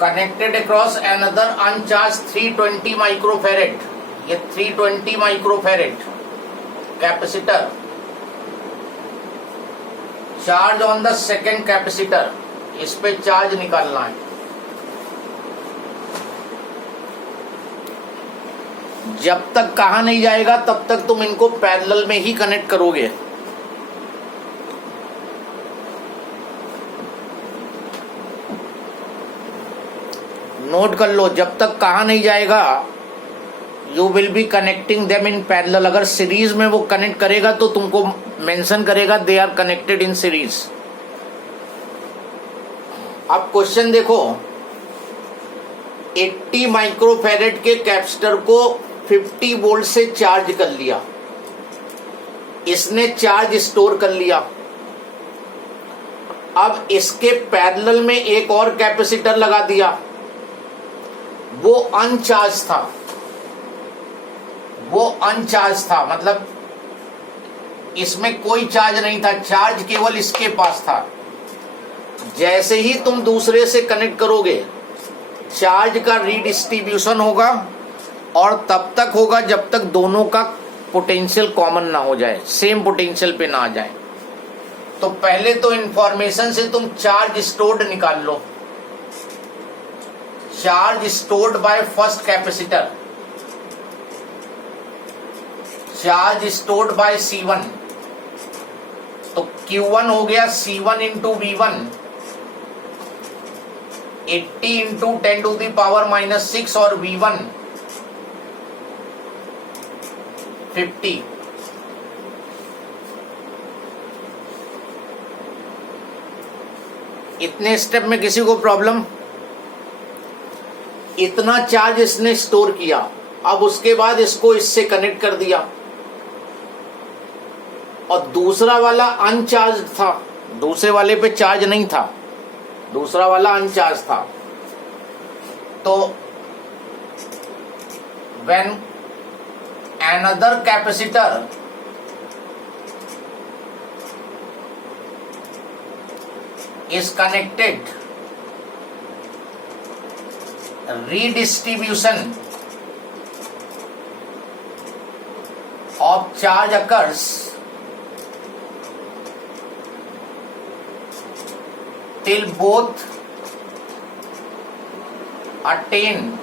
connected across another uncharged 320 microfarad, ये 320 microfarad capacitor charge on the second capacitor, इस पे charge निकालना है। जब तक कहा नहीं जाएगा तब तक तुम इनको पैरेलल में ही कनेक्ट करोगे। नोट कर लो, जब तक कहा नहीं जाएगा you will be connecting them in parallel. अगर सीरीज में वो कनेक्ट करेगा तो तुमको मेंशन करेगा they are connected in series. अब क्वेश्चन देखो, 80 माइक्रोफैरेड के कैपेसिटर को 50 वोल्ट से चार्ज कर लिया, इसने चार्ज स्टोर कर लिया। अब इसके पैरेलल में एक और कैपेसिटर लगा दिया, वो अनचार्ज था, मतलब इसमें कोई चार्ज नहीं था, चार्ज केवल इसके पास था। जैसे ही तुम दूसरे से कनेक्ट करोगे चार्ज का रीडिस्ट्रीब्यूशन होगा, और तब तक होगा जब तक दोनों का पोटेंशियल कॉमन ना हो जाए, सेम पोटेंशियल पे ना आ जाए। तो पहले तो इंफॉर्मेशन से तुम चार्ज स्टोर्ड निकाल लो। Charge stored by first capacitor, charge stored by C1, तो Q1 हो गया C1 into V1, 80 into 10 to the power -6, और V1 50। इतने स्टेप में किसी को प्रॉब्लम? इतना चार्ज इसने स्टोर किया, अब उसके बाद इसको इससे कनेक्ट कर दिया, और दूसरा वाला अनचार्ज था, दूसरे वाले पे चार्ज नहीं था, दूसरा वाला अनचार्ज था। तो when another capacitor is connected, redistribution of charge occurs till both attain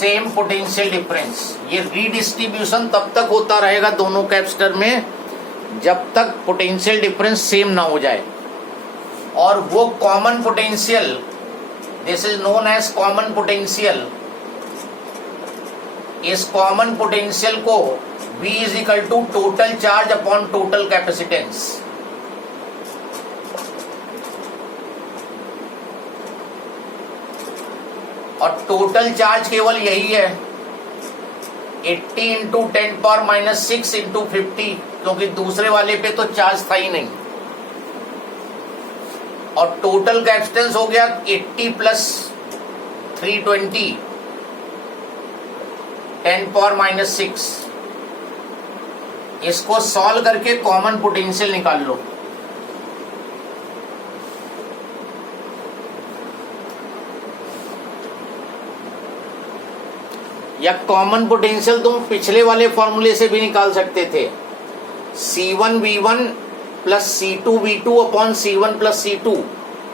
same potential difference. ये रीडिस्ट्रीब्यूशन तब तक होता रहेगा दोनों कैपेसिटर में जब तक पोटेंशियल डिफरेंस सेम ना हो जाए, और वो common potential, this is known as common potential, इस कॉमन पोटेंशियल को V is equal to total charge upon total capacitance. और टोटल चार्ज केवल यही है, 80 इंटू 10 पावर -6 इंटू 50, क्योंकि दूसरे वाले पे तो चार्ज था ही नहीं। और टोटल कैपेसिटेंस हो गया 80 प्लस 320, 10 पावर -6। इसको सॉल्व करके कॉमन पोटेंशियल निकाल लो। या कॉमन पोटेंशियल तुम पिछले वाले फॉर्मूले से भी निकाल सकते थे, C1V1 plus C2V2 upon C1 plus C2,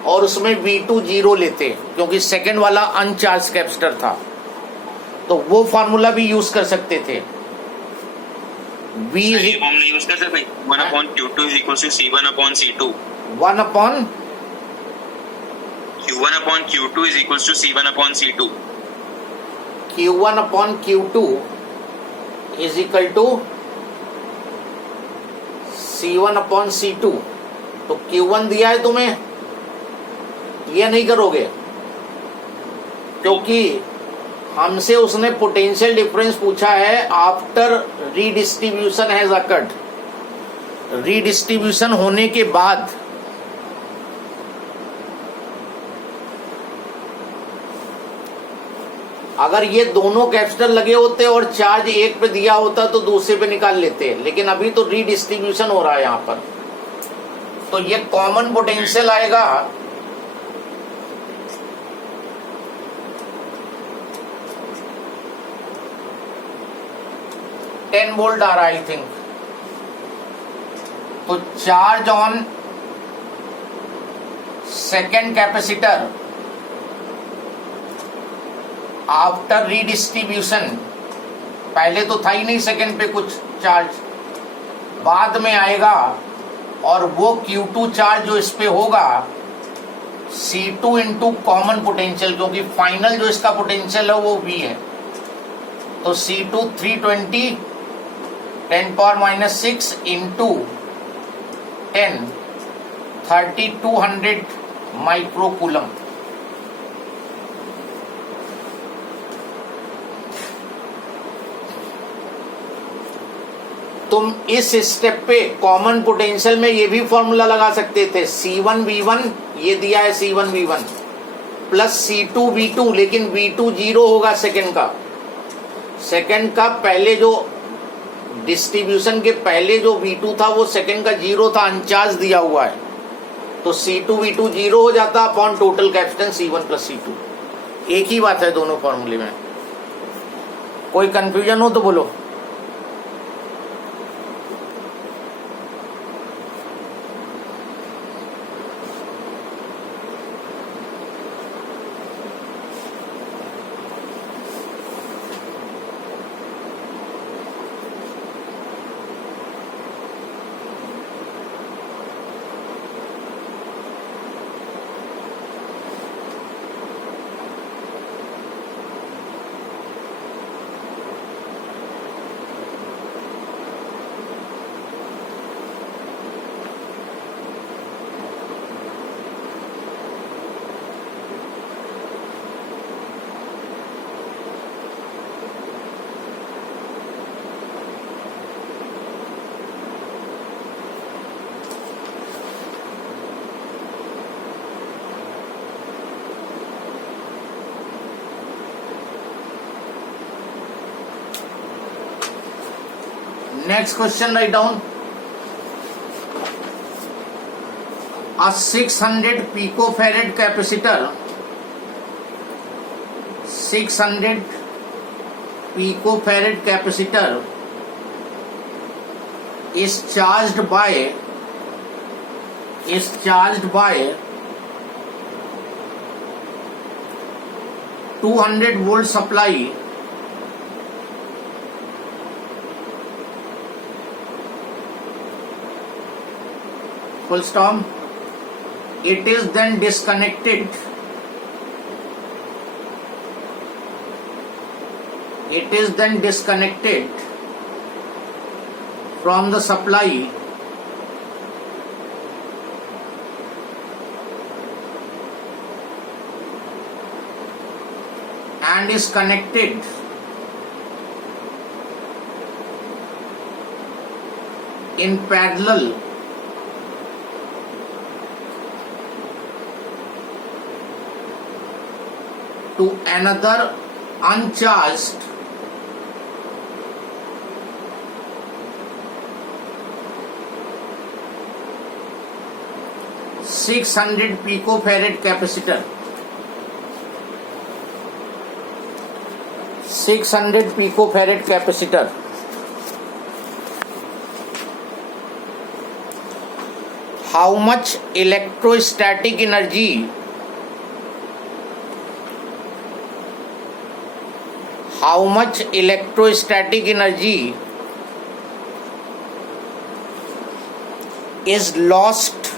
और उसमें V2 0 लेते क्योंकि सेकेंड वाला अनचार्ज कैपेसिटर था, तो वो फॉर्मूला भी यूज कर सकते थे। फॉर्मूला यूज कर सकते, 1 upon Q2 is equal to C1 upon C2, 1 upon Q1 upon Q2 is equal to C1 upon C2, Q1 upon Q2 is equal to C1 upon C2। तो Q1 दिया है तुम्हें, ये नहीं करोगे क्योंकि हमसे उसने पोटेंशियल डिफरेंस पूछा है after redistribution has occurred. Redistribution होने के बाद अगर ये दोनों कैपेसिटर लगे होते और चार्ज एक पे दिया होता तो दूसरे पे निकाल लेते, लेकिन अभी तो रीडिस्ट्रीब्यूशन हो रहा है यहाँ पर। तो ये कॉमन पोटेंशियल आएगा 10 वोल्ट आ रहा है आई थिंक। तो charge on second capacitor after redistribution, पहले तो था ही नहीं सेकेंड पे कुछ चार्ज, बाद में आएगा, और वो Q2 चार्ज जो इस पे होगा C2 इंटू कॉमन पोटेंशियल, क्योंकि फाइनल जो इसका पोटेंशियल है वो V है। तो C2 320 10⁻⁻6 इंटू 10 3200 माइक्रो कूलम। तुम इस स्टेप पे कॉमन पोटेंशियल में ये भी फॉर्मूला लगा सकते थे, C1V1 ये दिया है C1V1 प्लस C2V2, लेकिन V2 जीरो होगा सेकंड का। सेकंड का पहले जो डिस्ट्रीब्यूशन के पहले जो V2 था वो सेकंड का जीरो था, अनचार्ज दिया हुआ है, तो C2V2 जीरो हो जाता upon total capacitance C1 plus C2। एक ही बात है दोनों फॉर्मूले में। कोई कंफ्यूजन हो तो बोलो। Next question, write down. A 600 picofarad capacitor, 600 picofarad capacitor is charged by 200 volt supply full stop. It is then disconnected. It is then disconnected from the supply and is connected in parallel to another uncharged (600 picofarad capacitor). 600 picofarad capacitor. How much electrostatic energy? How much electrostatic energy is lost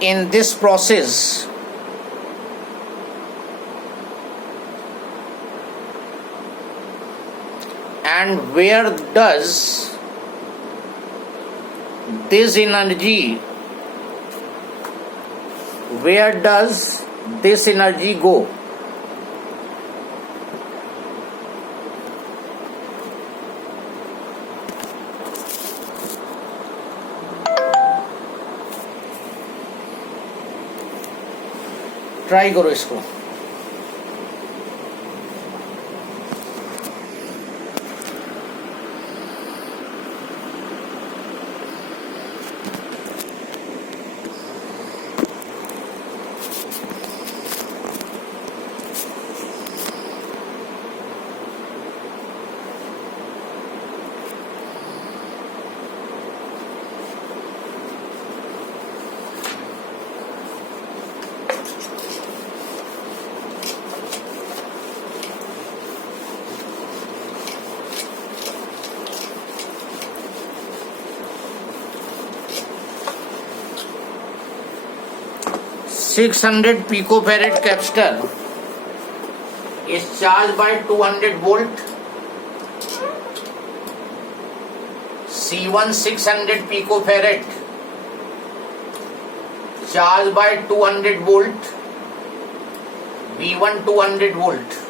in this process? And where does this energy go? Try करो इसको। 600 picofarad capacitor is charged by 200 volt. C1 600 picofarad charged by 200 volt. V1 200 volt.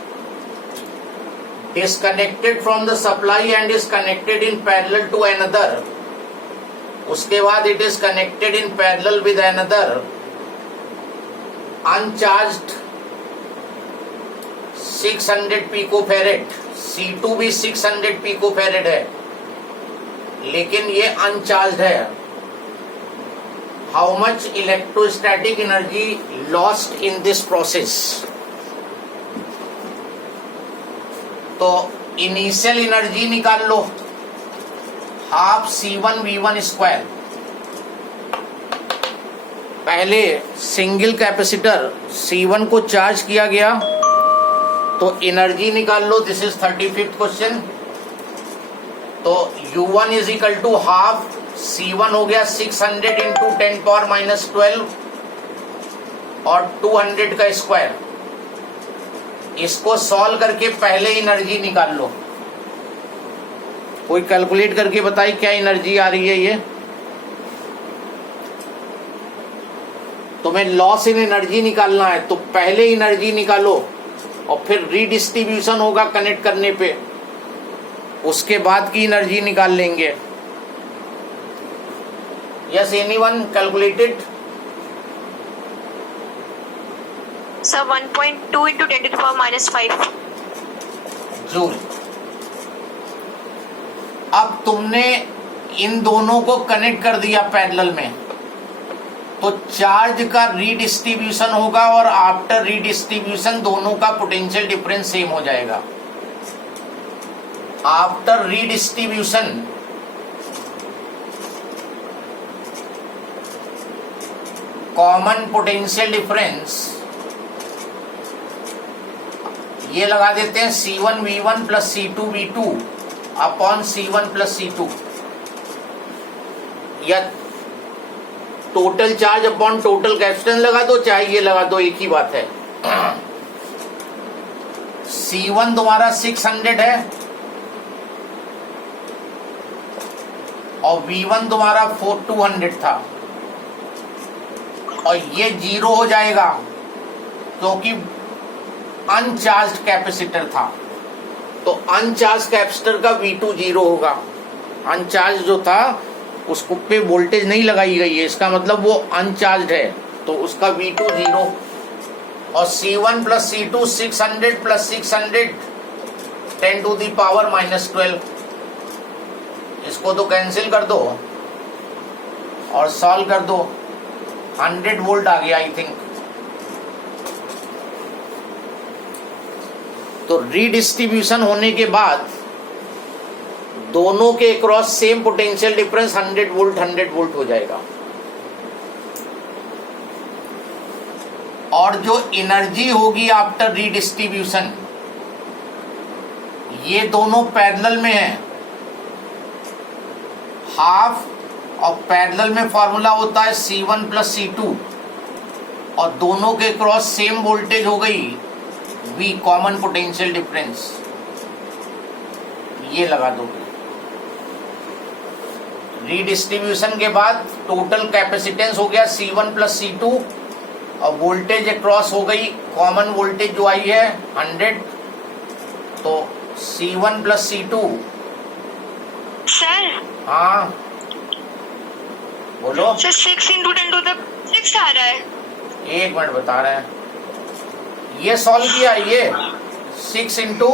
Disconnected from the supply and is connected in parallel to another. उसके बाद it is connected in parallel with another uncharged 600 picofarad. C2 भी 600 picofarad है, लेकिन ये अनचार्ज है. How much electrostatic energy lost in this process? तो initial energy निकाल लो, half C1 V1 square. पहले सिंगल कैपेसिटर C1 को चार्ज किया गया तो एनर्जी निकाल लो. This is 35th question. तो U1 is equal to half C1 हो गया 600 इंटू 10 पावर माइनस 12 और 200 का स्क्वायर. इसको सॉल्व करके पहले एनर्जी निकाल लो. कोई कैलकुलेट करके बताइए क्या एनर्जी आ रही है. ये तुम्हें लॉस इन एनर्जी निकालना है, तो पहले एनर्जी निकालो और फिर रीडिस्ट्रीब्यूशन होगा कनेक्ट करने पे, उसके बाद की एनर्जी निकाल लेंगे. Yes, anyone calculated? Sir, 1.2 into 10 to the power minus 5 joule. अब तुमने इन दोनों को कनेक्ट कर दिया पैरेलल में, तो चार्ज का रीडिस्ट्रीब्यूशन होगा और आफ्टर रीडिस्ट्रीब्यूशन दोनों का पोटेंशियल डिफरेंस सेम हो जाएगा. After redistribution common potential difference ये लगा देते हैं C1 V1 plus C2 V2 upon C1 plus C2, या total charge upon total capacitance लगा दो, चाहे ये लगा दो, एक ही बात है. C1 तुम्हारा 600 है और V1 तुम्हारा 200 था, और ये 0 हो जाएगा क्योंकि अनचार्ज कैपेसिटर था. तो अनचार्ज कैपेसिटर का V2 0 होगा. अनचार्ज जो था उसको पे वोल्टेज नहीं लगाई गई है, इसका मतलब वो अनचार्ज है, तो उसका V2 0. और C1 plus C2 600 plus 600 10 to the power minus 12. इसको तो कैंसिल कर दो और सॉल्व कर दो. 100 वोल्ट आ गया आई थिंक. तो रीडिस्ट्रीब्यूशन होने के बाद दोनों के across same potential difference 100 volt हो जाएगा. और जो एनर्जी होगी आफ्टर रीडिस्ट्रीब्यूशन, ये दोनों पैरेलल में है, हाफ, और पैरेलल में फॉर्मूला होता है C1 प्लस C2, और दोनों के क्रॉस सेम वोल्टेज हो गई V, कॉमन पोटेंशियल डिफरेंस. ये लगा दोगे. रीडिस्ट्रीब्यूशन के बाद टोटल कैपेसिटेंस हो गया C1 प्लस C2 और वोल्टेज अक्रॉस हो गई, कॉमन वोल्टेज जो आई है 100. तो C1 प्लस C2. सर. हाँ बोलो. सर 6 into 10 to the 6 आ रहा है. एक मिनट बता रहे हैं. ये सॉल्व किया, ये 6 into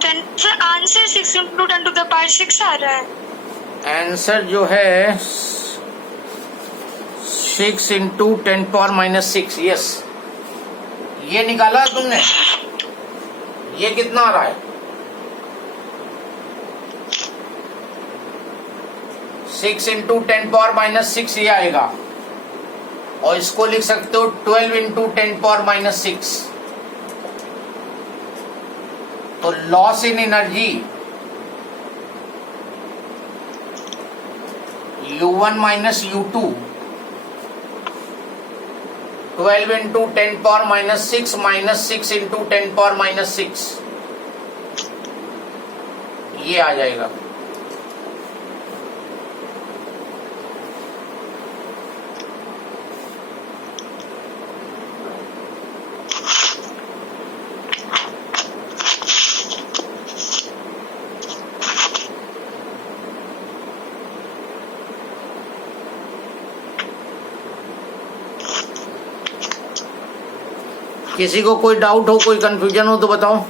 10. Sir answer 6 into 10 to the power 6 आ रहा है. आंसर जो है 6 इंटू 10 पावर माइनस 6. यस, ये निकाला तुमने. ये कितना आ रहा है? 6 इंटू 10 पावर माइनस 6 ये आएगा, और इसको लिख सकते हो 12 इंटू 10 पावर माइनस 6. तो loss in energy U1 minus U2 12 into 10 power minus 6 minus 6 into 10 power minus 6, ये आ जाएगा। किसी को कोई डाउट हो, कोई कंफ्यूजन हो तो बताओ।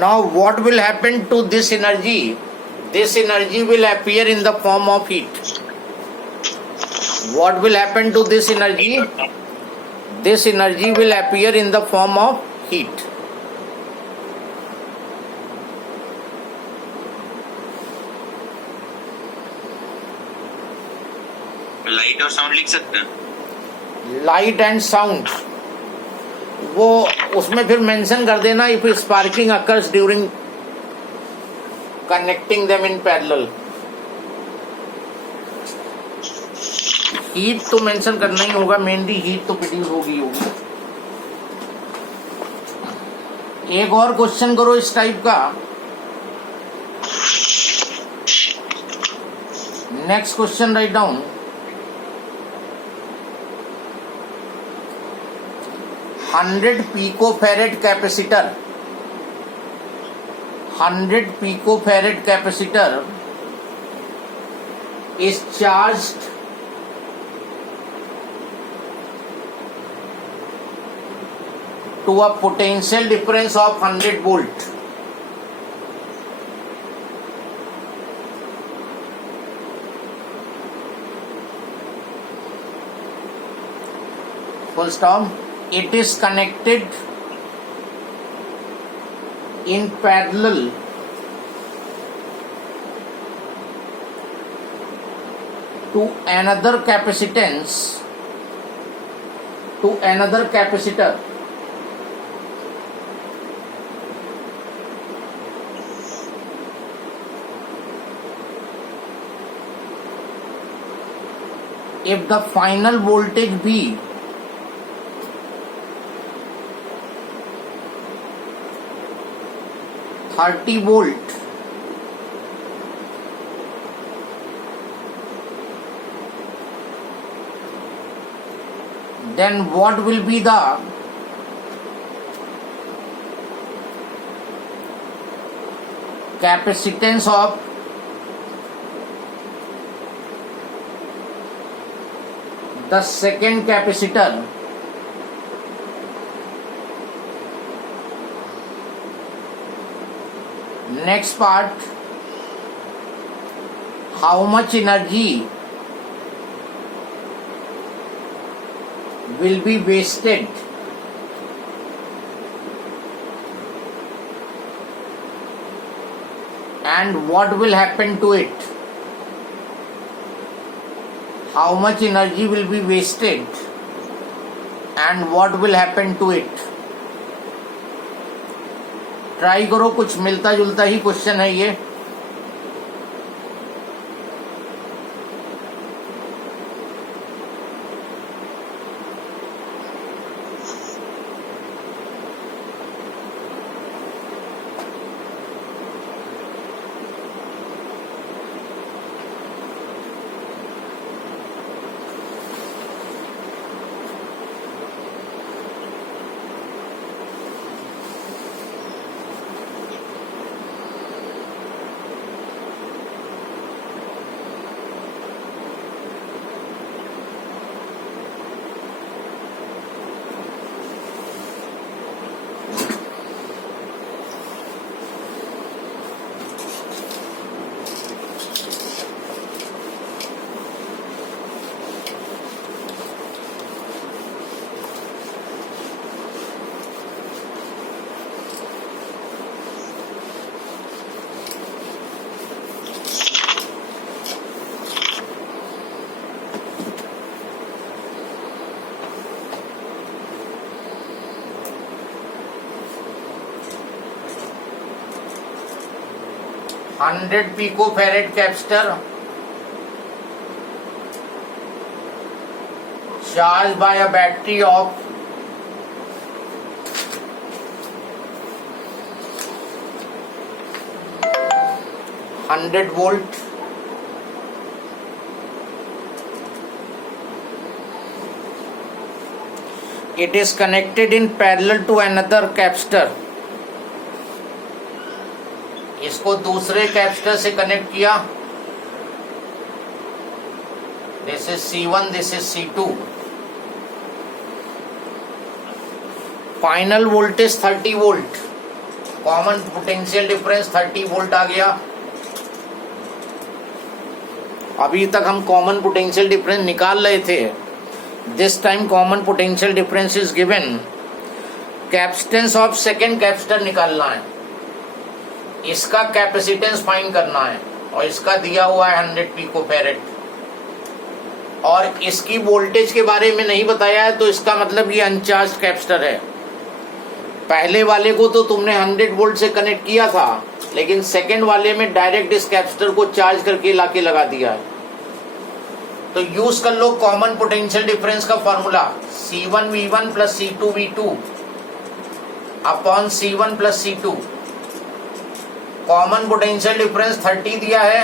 Now what will happen to this energy? This energy will appear in the form of heat. What will happen to this energy? This energy will appear in the form of heat. Light और sound लिख सकते हैं। Light and sound वो उसमें फिर mention कर देना, if sparking occurs during connecting them in parallel. Heat तो मेंशन करना ही होगा, मेनली हीट तो प्रोड्यूस होगी। एक और क्वेश्चन करो इस टाइप का। Next question write down. 100 picofarad capacitor, 100 picofarad capacitor is charged to a potential difference of 100 volt. Full stop. It is connected in parallel to another capacitance, to another capacitor. If the final voltage be 30 volt, then what will be the capacitance of the second capacitor? Next part, how much energy will be wasted and what will happen to it? How much energy will be wasted and what will happen to it? Try करो, कुछ मिलता जुलता ही question है ये। 100 picofarad capacitor charged by a battery of 100 volt. It is connected in parallel to another capacitor. इसको दूसरे capacitor से connect किया. This is C1, this is C2. Final voltage 30 volt. Common potential difference 30 volt आ गया. अभी तक हम common potential difference निकाल रहे थे. This time common potential difference is given. Capacitance of second capacitor निकालना है. इसका कैपेसिटेंस फाइंड करना है और इसका दिया हुआ है 100 पिकोफैरेड और इसकी वोल्टेज के बारे में नहीं बताया है, तो इसका मतलब ये अनचार्ज कैपेसिटर है. पहले वाले को तो तुमने 100 वोल्ट से कनेक्ट किया था, लेकिन सेकेंड वाले में डायरेक्ट इस कैपेसिटर को चार्ज करके लाके लगा दिया है. तो यूज कर लो कॉमन पोटेंशियल डिफरेंस का formula. C1V1 plus C2V2 upon C1 plus C2. Common potential difference 30 दिया है.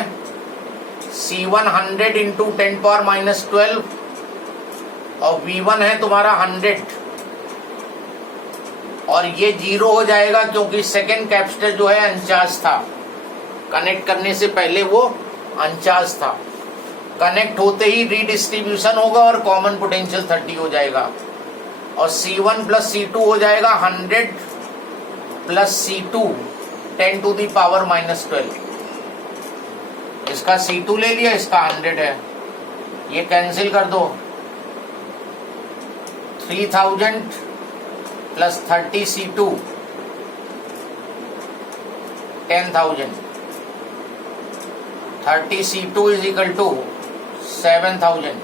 C1 100 इंटू 10⁻⁻12 और V1 है तुम्हारा 100 और ये 0 हो जाएगा क्योंकि सेकेंड कैपेसिटर जो है अनचार्ज था. कनेक्ट करने से पहले वो अनचार्ज था. कनेक्ट होते ही रीडिस्ट्रीब्यूशन होगा और कॉमन पोटेंशियल 30 हो जाएगा और C1 प्लस C2 हो जाएगा 100 प्लस C2 10⁻⁻12. इसका C2 ले लिया, इसका 100 है. ये कैंसिल कर दो. 3000 plus 30 C2 10,000. 30 C2 is equal to 7,000.